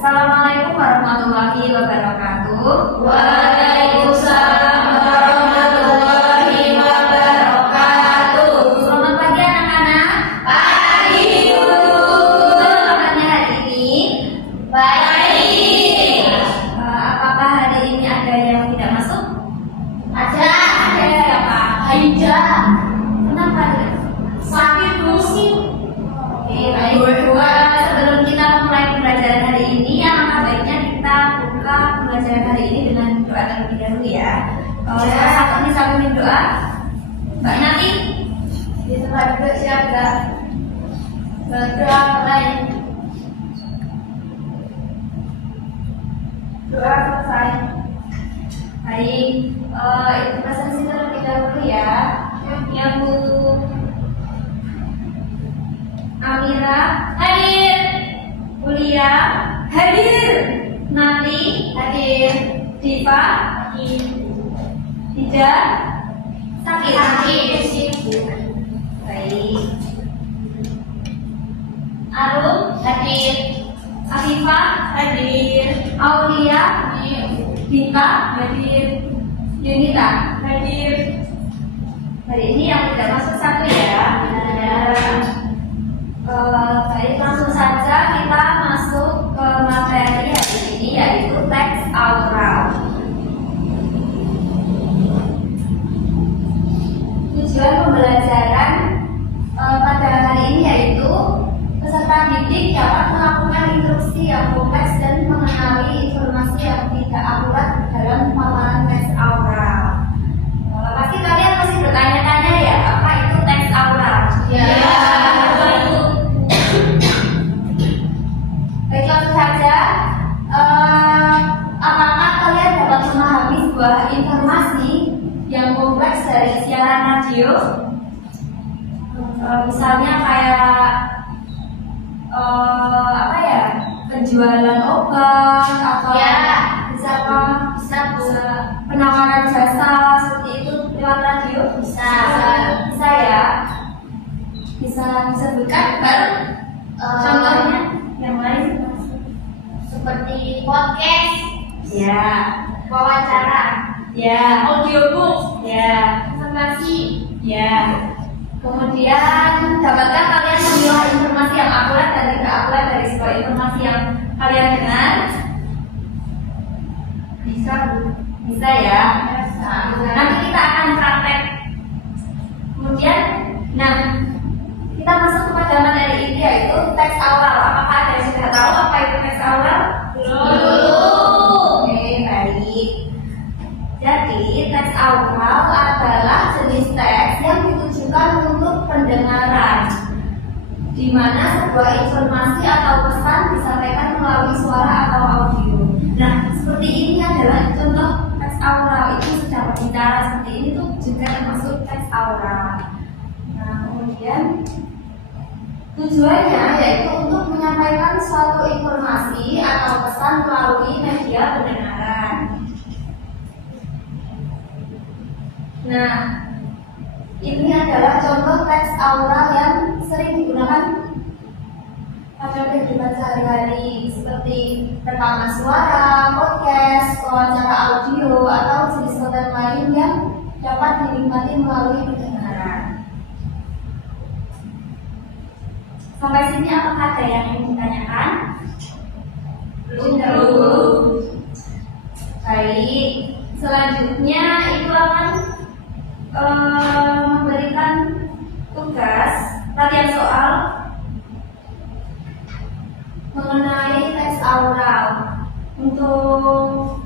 Assalamualaikum warahmatullahi wabarakatuh. Waalaikumsalam warahmatullahi wabarakatuh. Selamat pagi anak-anak. Pagi Guru. Kabarnya hari ini? Baik. Apakah hari ini ada yang tidak masuk? Ada. Ada siapa? Aida. Kenapa? Sakit musim. Oke, baik. Sebelum kita memulai pembelajaran hari ini, alangkah baiknya kita buka pembelajaran hari ini dengan doa terlebih dahulu ya. Salah satu bisa mimpin doa. Mbak Nati. Di tempat duduk siaga. Berdoa mulai. Doa selesai. Baik, itu presentasi terlebih dahulu ya. Yang Bu Amira hadir, Ulia hadir, Nati Hadir. Diva Hadir. Ida sakit. Hadir. Baik. Arum Hadir. Afifah Hadir. Aulia Hadir. Dita hadir, Yunita Hadir. hari ini yang tidak masuk satu ya. Baik, langsung saja kita masuk ke materi hari ini, yaitu teks aural. Tujuan pembelajaran pada hari ini yaitu peserta didik dapat melakukan instruksi yang kompleks dan mengenali informasi yang tidak akurat dalam pemaparan teks aural. Pasti kalian masih bertanya-tanya ya, apa itu teks aural? Ya. Baik, langsung saja. Apakah kalian dapat memahami sebuah informasi yang kompleks dari siaran radio? Misalnya kayak apa ya, penjualan obat atau Ya. bisa apa? Bisa. Penawaran jasa seperti itu lewat radio? Bisa. Bisa ya. Bisa disebutkan bareng contohnya yang lain? Seperti podcast, Ya, wawancara, ya, audiobook, ya, presentasi. ya. Kemudian dapatkah kalian memilah informasi yang akurat dan tidak akurat dari sebuah informasi yang kalian dengar? Bisa, Bu. Bisa ya. Bisa. Nanti kita akan praktek. Kemudian, nah, kita masuk kepada materi ini yaitu teks awal. Apakah ada yang sudah tahu apa itu teks awal? Belum. Oke, baik. Jadi, teks awal adalah jenis teks yang ditujukan untuk pendengaran, di mana sebuah informasi atau pesan disampaikan melalui suara atau audio. Nah, seperti ini adalah contoh teks aural. Itu sedang berbicara seperti ini tuh juga termasuk teks aural. Nah, kemudian tujuannya yaitu untuk menyampaikan suatu informasi atau pesan melalui media pendengaran. Nah, ini adalah contoh teks aural yang sering digunakan pada kehidupan sehari-hari seperti rekaman suara, podcast, wawancara audio, atau jenis konten lain yang dapat dinikmati melalui pendengaran. Sampai sini apakah ada yang ingin ditanyakan? Belum. Baik, selanjutnya itu akan memberikan tugas latihan soal mengenai teks aural. Untuk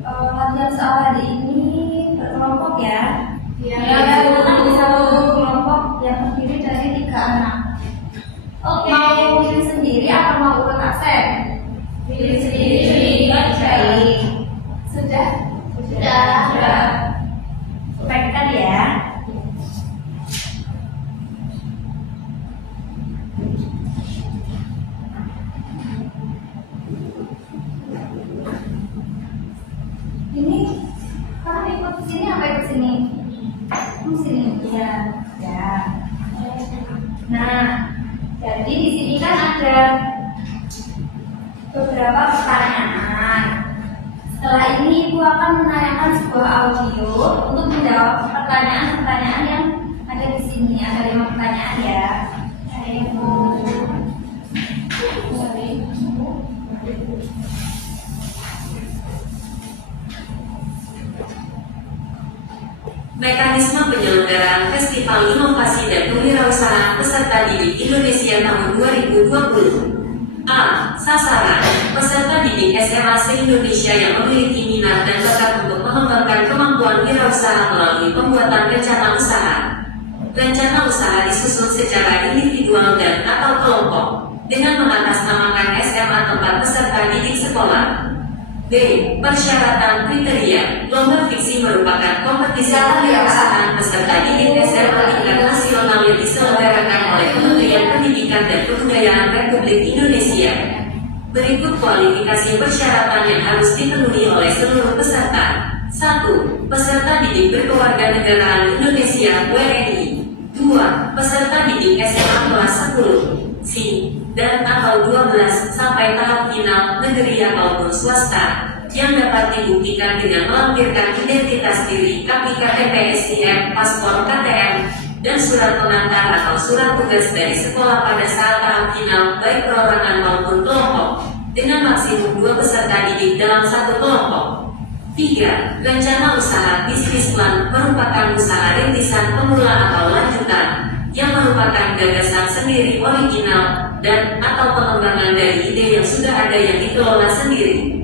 latihan soal hari ini berkelompok ya. Ya. Di satu kelompok yang terdiri dari 3 anak. Oke. Mau pilih sendiri atau mau urut absen? Pilih sendiri. Baik. Sudah? Sudah. Praktekkan ya. Ini kamu ikut sini apa ikut sini? Sini ya. Ya. Nah, jadi di sini kan ada beberapa pertanyaan. Setelah ini Ibu akan menayangkan sebuah audio untuk menjawab pertanyaan-pertanyaan yang ada di sini. Ada 5 pertanyaan ya. Ibu. Mekanisme penyelenggaraan Festival Inovasi dan Kewirausahaan Peserta Didik Indonesia tahun 2020. A. Sasaran: peserta didik SMA se-Indonesia yang memiliki minat dan bakat untuk mengembangkan kemampuan wirausaha melalui pembuatan rencana usaha. Rencana usaha disusun secara individual dan atau kelompok dengan mengatasnamakan SMA tempat peserta didik sekolah. B. Persyaratan kriteria: lomba fiksi merupakan kompetisi kewirausahaan peserta didik SMA tingkat nasional yang diselenggarakan oleh Kementerian Pendidikan dan Kebudayaan Republik Indonesia. Berikut kualifikasi persyaratan yang harus dipenuhi oleh seluruh peserta. 1. Peserta didik berkewarganegaraan Indonesia (WNI). 2. Peserta didik SMA kelas 10 C dan atau 12 sampai tahap final negeri ataupun swasta yang dapat dibuktikan dengan melampirkan identitas diri, KPK, KTP, STM, paspor, KTM, dan surat pengantar atau surat tugas dari sekolah pada saat tahap final baik perorangan maupun kelompok dengan maksimum 2 peserta didik dalam satu kelompok. 3. Rencana usaha bisnis plan merupakan usaha rintisan pemula atau lanjutan yang merupakan gagasan sendiri original dan atau pengembangan dari ide yang sudah ada yang dikelola sendiri.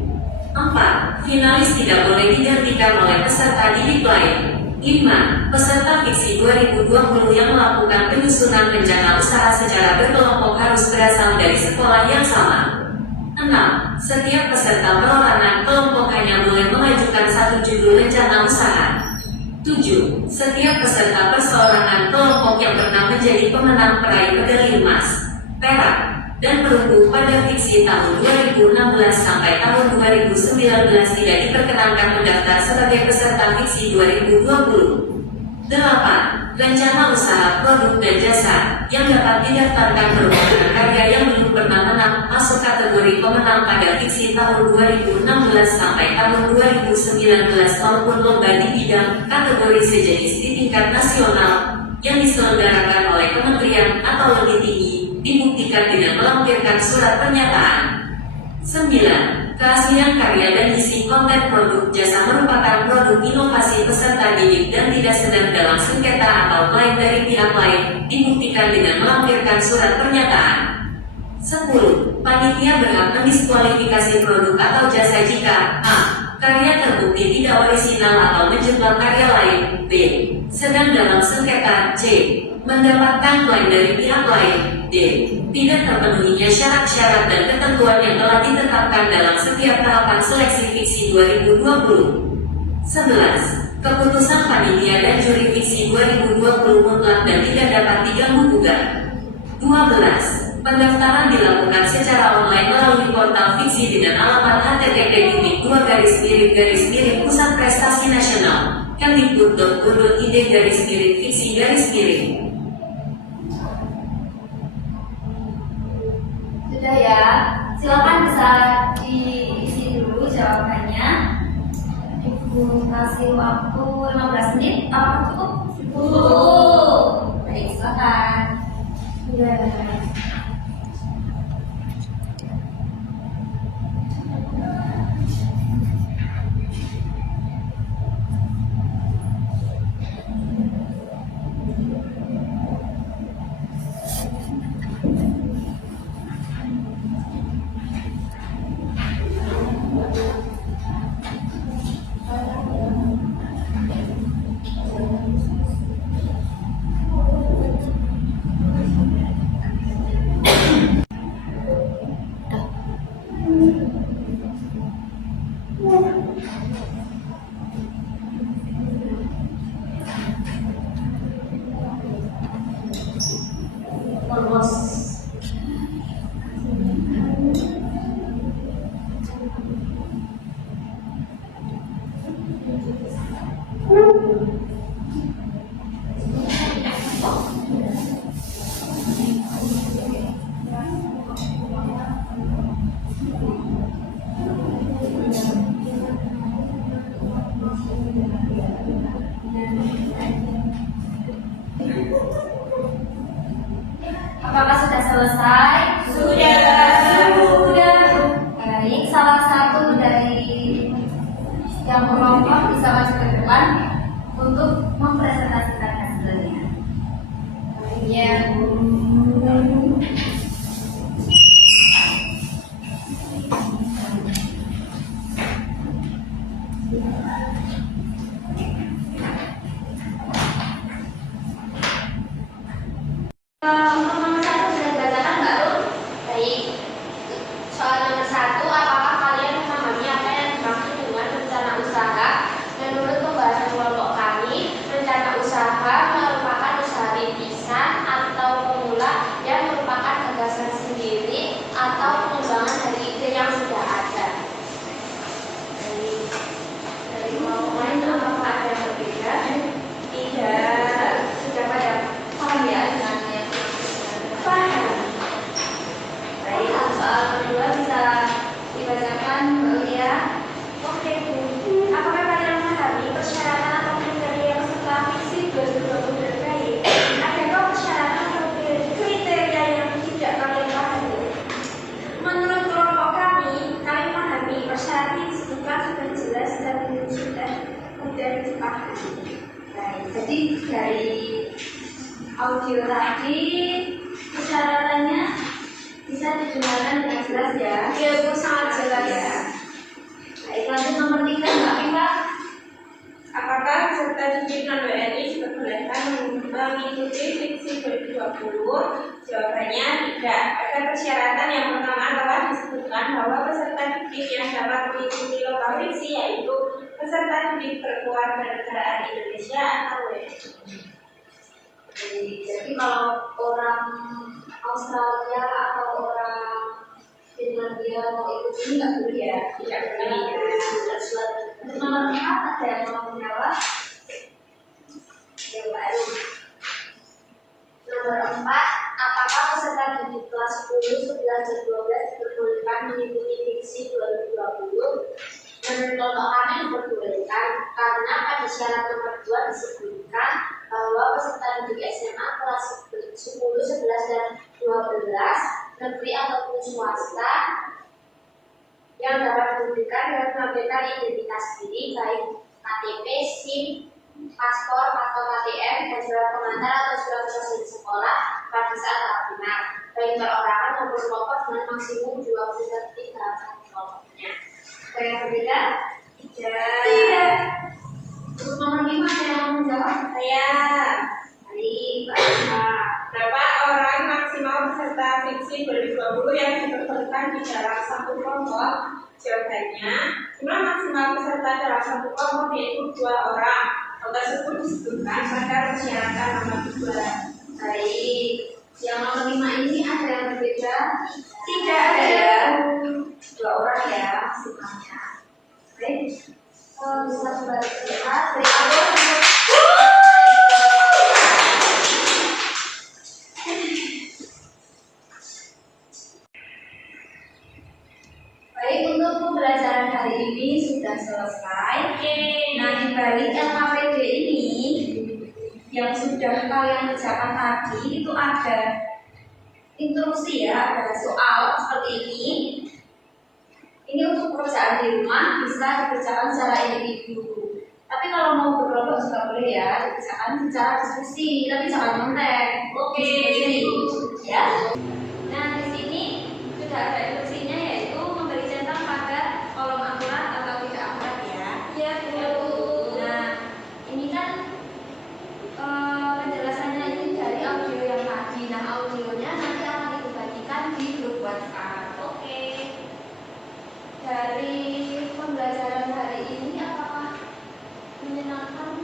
4. Finalis tidak boleh digantikan oleh peserta didik lain. 5. Peserta fiksi 2020 yang melakukan penyusunan rencana usaha secara berkelompok harus berasal dari sekolah yang sama. 6. Setiap peserta perorangan kelompok hanya boleh mengajukan 1 judul rencana usaha. 7. Setiap peserta perseorangan kelompok yang pernah menjadi pemenang peraih medali emas, perak, dan perunggu pada fiksi tahun 2016 sampai tahun 2019 tidak diperkenankan mendaftar sebagai peserta fiksi 2020. 8. Rencana usaha, produk, dan jasa yang dapat didaftarkan merupakan karya yang belum pernah menang masuk kategori pemenang pada fiksi tahun 2016 sampai tahun 2019 maupun lomba di bidang kategori sejenis di tingkat nasional yang diselenggarakan oleh kementerian atau lebih tinggi dibuktikan dengan melampirkan surat pernyataan. 9. Keaslian karya dan isi konten produk jasa merupakan produk inovasi peserta didik dan tidak sedang dalam sengketa atau klaim dari pihak lain dibuktikan dengan melampirkan surat pernyataan. 10. Panitia berhak mendiskualifikasi produk atau jasa jika a. Karya terbukti tidak orisinal atau menjebak karya lain. B. Sedang dalam sengketa. C. Mendapatkan klaim dari pihak lain. D. Tidak terpenuhinya syarat-syarat dan ketentuan yang telah ditetapkan dalam setiap tahapan seleksi fiksi 2020. 11. Keputusan panitia dan juri fiksi 2020 mutlak dan tidak dapat diganggu gugat. 12. Pendaftaran dilakukan secara online melalui portal fiksi dengan alamat http://pusat prestasi nasional kemdikbud.go.id/fiksi-. Sudah ya, silakan bisa diisi dulu jawabannya. Ibu kasih waktu 15 menit, apakah cukup? Cukup. Baik, silakan. Ya. selesai? Sudah. Baik, salah satu dari yang berkelompok bisa maju ke depan untuk mempresentasikan hasilnya. Ya. Nomor satu sudah dibacakan Mbak Rum? Baik. Soal nomor 1, apakah kalian memahami apa yang dimaksud dengan rencana usaha? Menurut pembahasan kelompok kami, rencana usaha merupakan usaha rintisan atau pemula yang merupakan gagasan sendiri atau pengembangan dari ide yang sudah ada. Dari kelompok lain, apakah ada yang berbeda? Tidak. Sudah pada paham ya dengan yang paham. Baik, soal kedua bisa dibacakan dulu ya. Oke, Bu. Apakah kalian memahami persyaratan atau kriteria peserta visi 2020 terkait? Adakah persyaratan atau kriteria yang tidak kalian pahami? Menurut kelompok kami memahami persyaratan yang disebutkan sudah jelas dan sudah mudah dipahami. Baik, jadi dari audio tadi persyaratannya bisa didengarkan dengan jelas ya. Iya, Bu, sangat jelas. Ya. Baik, lanjut nomor 3 Mbak Viva. Apakah peserta didik non-WNI diperbolehkan mengikuti fiksi 2020? Jawabannya tidak. Ada persyaratan yang pertama telah disebutkan bahwa peserta didik yang dapat mengikuti lomba fiksi yaitu peserta didik berkewarganegaraan Indonesia atau WNI. Jadi kalau orang Australia atau orang Finlandia mau ikut ini nggak boleh ya? Tidak boleh. Untuk nomor 4 ada yang mau menjawab? Yang baru. Nomor 4, apakah peserta didik kelas 10, 11, dan 12 diperbolehkan mengikuti fiksi 2020? Menurut kelompok kami diperbolehkan karena pada syarat nomor 2 disebutkan bahwa peserta didik SMA kelas 10, 11, dan 12 negeri ataupun swasta yang dapat diberikan dan menampilkan identitas diri baik KTP, SIM, paspor atau KTM, dan surat pengantar atau surat resmi sekolah pada saat rapinas baik perorangan maupun kelompok dengan maksimum 2 peserta didik dalam satu kelompoknya. Ada yang berbeda? Tidak. Untuk nomor 5 ada yang mau menjawab? Saya. Baik, Mbak. Berapa orang maksimal peserta fiksi 2020 yang diperbolehkan di dalam satu kelompok? Jawabannya, jumlah maksimal peserta dalam satu kelompok yaitu 2 orang. Hal tersebut disebutkan pada persyaratan nomor 2. Baik, yang nomor 5 ini ada yang berbeda? Tidak ada. 2 orang ya maksimalnya. Baik, bisa kembali lihat. Baik, untuk pembelajaran hari ini sudah selesai. Nah, di balik LKPD ini yang sudah kalian kerjakan tadi itu ada instruksi ya, ada soal seperti ini. Ini untuk pekerjaan di rumah bisa dikerjakan secara individu. Tapi kalau mau berkelompok juga boleh ya, dikerjakan secara diskusi, tapi jangan nyontek. Oke. Diskusi, ya. Nah, di sini sudah ada instruksinya yaitu memberi centang pada kolom akurat atau tidak akurat ya. Ya, Bu. Nah, ini kan penjelasannya ini dari audio yang tadi. Nah, audionya nanti akan dibagikan di grup WhatsApp. Oke. Dari pembelajaran hari ini apakah menyenangkan?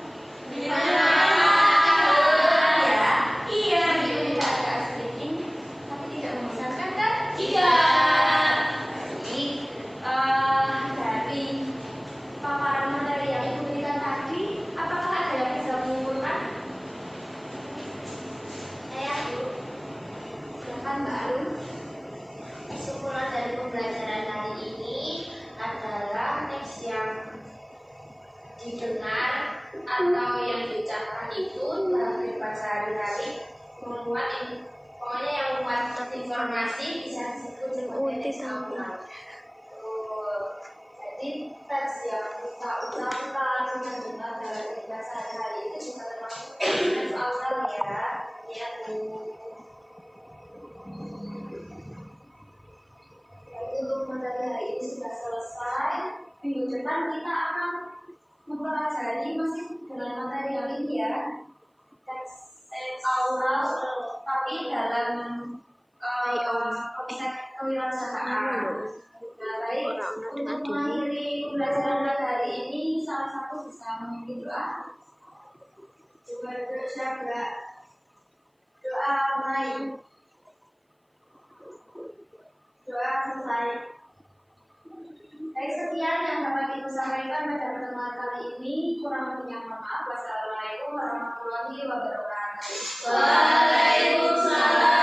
Menyenangkan. Ya. Iya. Meskipun tidak ada speaking, tapi tidak membosankan kan? Iya. Jadi dari paparan materi yang ibu berikan tadi, apakah ada yang bisa menyimpulkan? Saya, Bu. Silakan Mbak Arun. Kesimpulan dari pembelajaran hari ini adalah teks yang didengar atau yang diucapkan itu dalam kehidupan sehari-hari memuat Pokoknya yang muat informasi bisa disebut sebagai teks aural. Jadi teks yang kita ucapkan dan dengar dalam kehidupan sehari-hari itu juga termasuk teks aural ya. Ya Bu. Jadi untuk materi hari ini sudah selesai. Minggu depan kita akan mempelajari masih dengan materi yang ini ya. Teks aural tapi dalam konsep kewirausahaan. Nah, baik, untuk mengakhiri pembelajaran pada hari ini, salah satu bisa memimpin doa. Coba doa mulai. Doa selesai. Baik, sekian yang dapat Ibu sampaikan pada pertemuan kali ini. Kurang lebihnya mohon maaf. Wassalamualaikum warahmatullahi wabarakatuh. Waalaikumsalam.